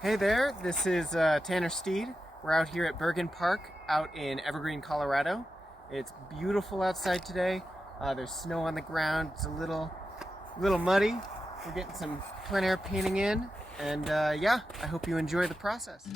Hey there, this is Tanner Steed. We're out here at Bergen Park out in Evergreen, Colorado. It's beautiful outside today. There's snow on the ground. It's a little muddy. We're getting some plein air painting in, and yeah, I hope you enjoy the process.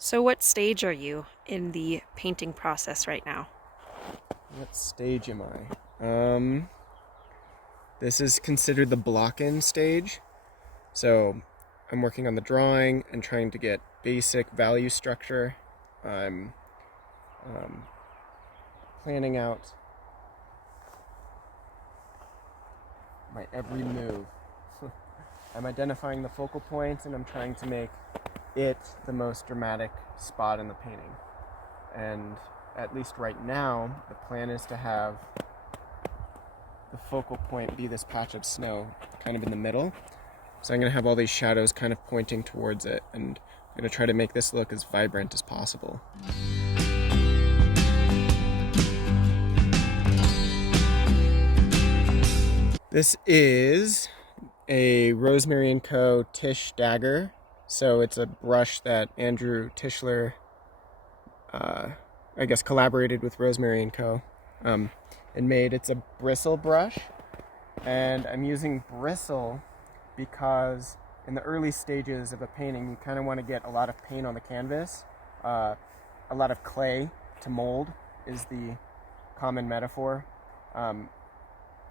So what stage are you in the painting process right now? What stage am I? This is considered the block-in stage. So I'm working on the drawing and trying to get basic value structure. I'm planning out my every move. I'm identifying the focal points and I'm trying to make it the most dramatic spot in the painting. And at least right now, the plan is to have the focal point be this patch of snow kind of in the middle. So I'm going to have all these shadows kind of pointing towards it, and I'm going to try to make this look as vibrant as possible. This is a Rosemary Co Tisch Dagger. So it's a brush that Andrew Tischler, collaborated with Rosemary Co. And made. It's a bristle brush, and I'm using bristle because in the early stages of a painting, you kind of want to get a lot of paint on the canvas. A lot of clay to mold is the common metaphor.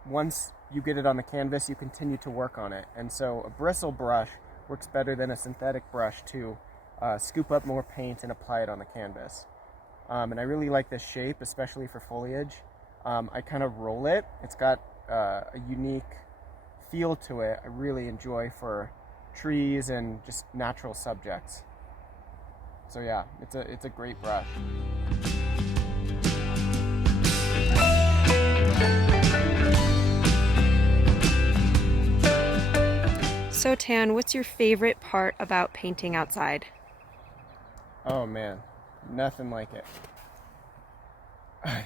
Once you get it on the canvas, you continue to work on it. And so a bristle brush works better than a synthetic brush to scoop up more paint and apply it on the canvas. And I really like this shape, especially for foliage. I kind of roll it. It's got a unique feel to it I really enjoy for trees and just natural subjects. So yeah, it's a great brush. So Tan, what's your favorite part about painting outside? Oh man, nothing like it.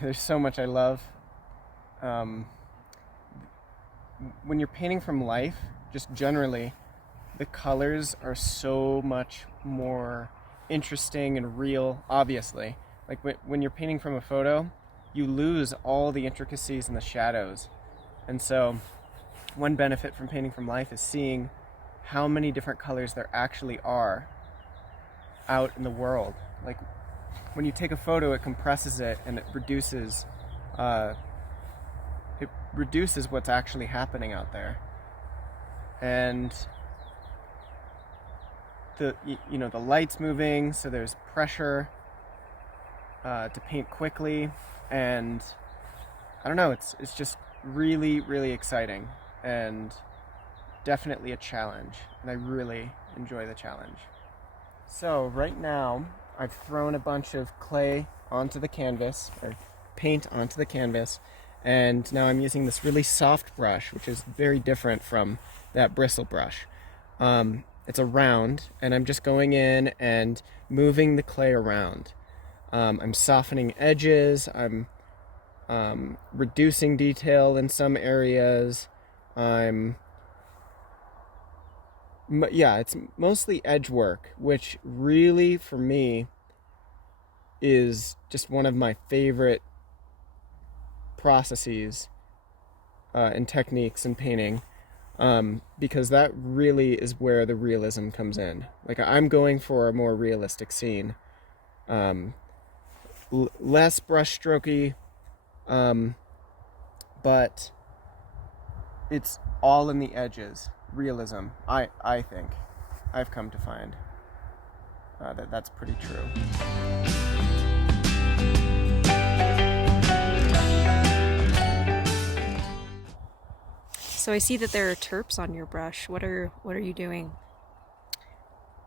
There's so much I love. When you're painting from life, just generally, the colors are so much more interesting and real, obviously. Like when you're painting from a photo, you lose all the intricacies and the shadows. And so one benefit from painting from life is seeing how many different colors there actually are out in the world. Like when you take a photo, it compresses it and it reduces what's actually happening out there. And the light's moving, so there's pressure to paint quickly, and I don't know, it's just really, really exciting and definitely a challenge, and I really enjoy the challenge. So right now, I've thrown a bunch of clay onto the canvas, or paint onto the canvas, and now I'm using this really soft brush, which is very different from that bristle brush. It's a round, and I'm just going in and moving the clay around. I'm softening edges, I'm reducing detail in some areas, it's mostly edge work, which really, for me, is just one of my favorite processes and techniques in painting, because that really is where the realism comes in. Like, I'm going for a more realistic scene, less brushstrokey, but it's all in the edges. Realism, I think, I've come to find that's pretty true. So I see that there are terps on your brush. What are you doing?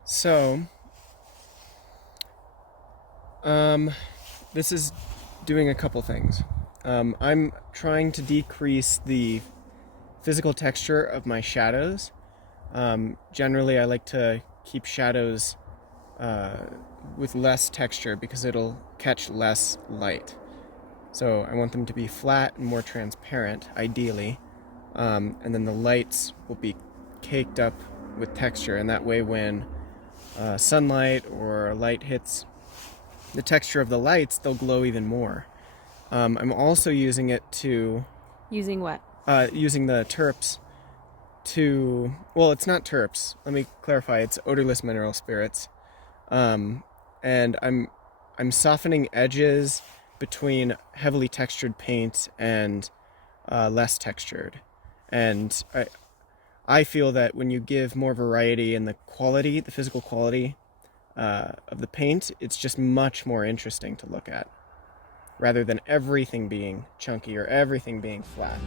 So, this is doing a couple things. I'm trying to decrease the physical texture of my shadows. Generally, I like to keep shadows with less texture because it'll catch less light. So I want them to be flat and more transparent, ideally. And then the lights will be caked up with texture, and that way when sunlight or light hits the texture of the lights, they'll glow even more. I'm also using it to... Using what? Using the terps to... Well, it's not terps. Let me clarify. It's odorless mineral spirits. And I'm softening edges between heavily textured paint and less textured. And I feel that when you give more variety in the quality, the physical quality of the paint, it's just much more interesting to look at, rather than everything being chunky or everything being flat.